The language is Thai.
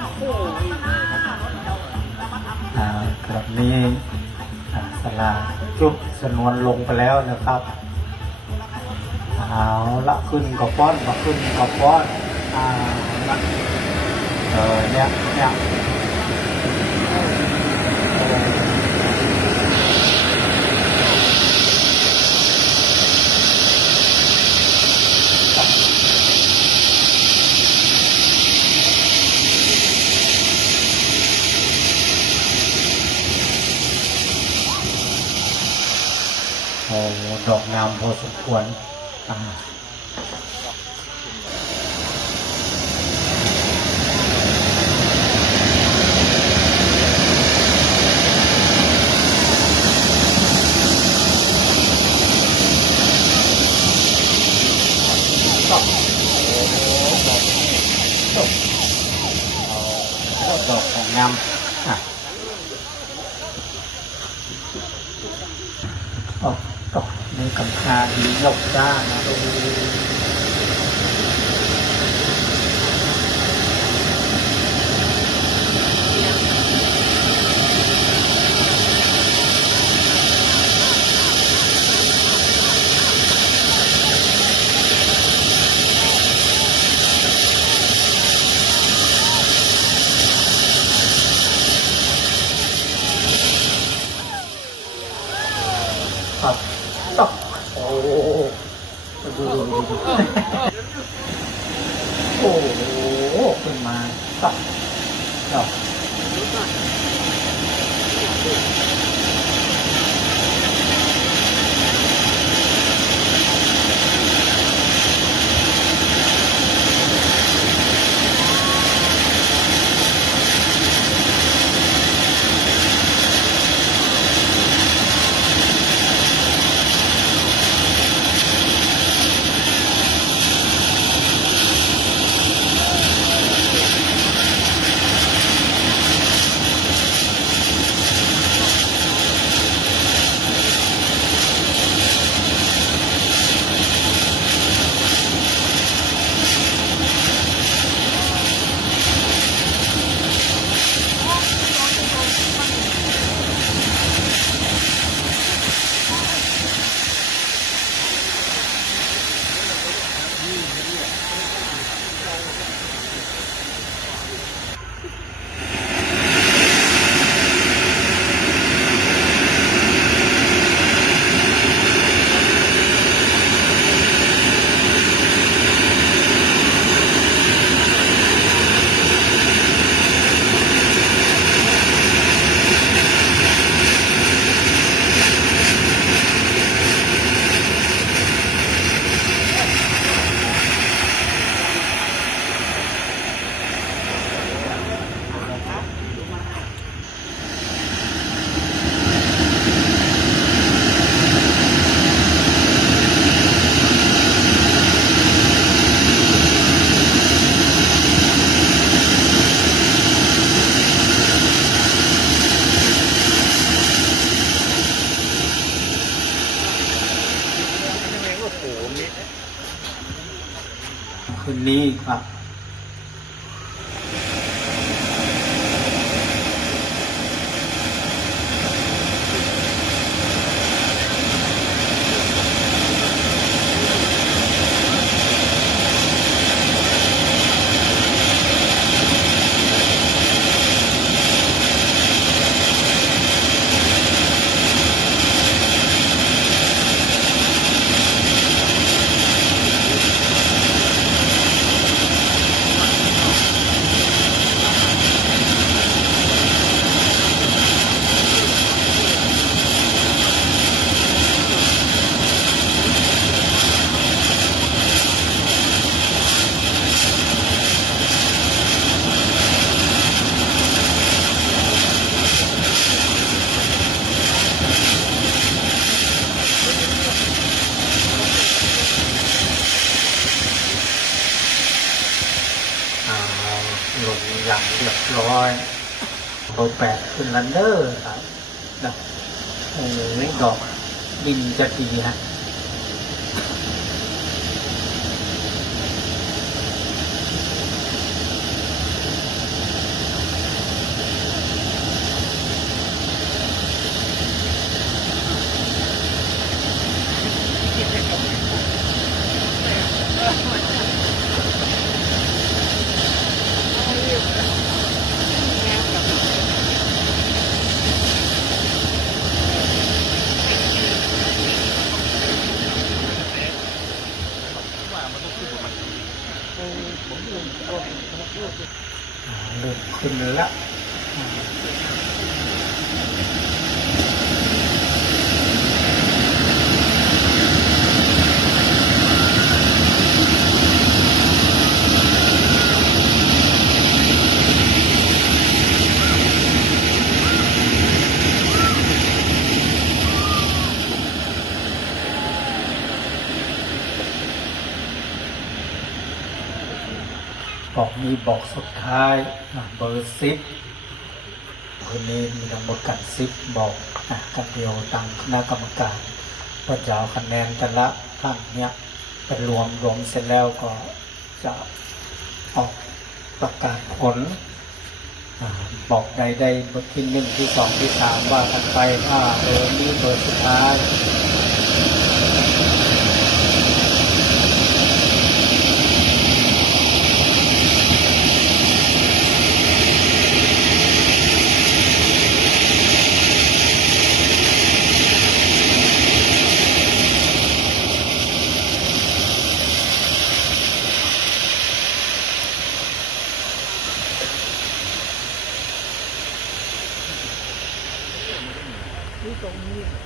ครับนี้สลาจุดสนวนลงไปแล้วนะครับเอาละขึ้นกับป้อนมาขึ้นกับป้อนเนี่ยโอ้ดอกงามพอสมควรดอกของงามในกำคาดียกด้านะดูครับโอ้ดูโอ้โหขึ้นมาตัดคืนนี้ครับลงอย่างเรียบร้อยเบอร์8ขึ้นลันเดอร์ครับนะโอ้ยดอกดินจะดีฮะ เริ่มขึ้นแล้วบอกมีบอกสุดท้ายเบอร์10คืนนี้มีทั้งหมดกัน10บอกกันเดียวตั้งคณะกรรมการว่าจะเอาคะแนนแต่ละท่านเนี่ยเป็นรวมเสร็จแล้วก็จะออกประกาศผลบอกใดๆบทที่1ที่2ที่3ว่ากันไปถ้านี้เบอร์สุดท้ายที่ตรงนี้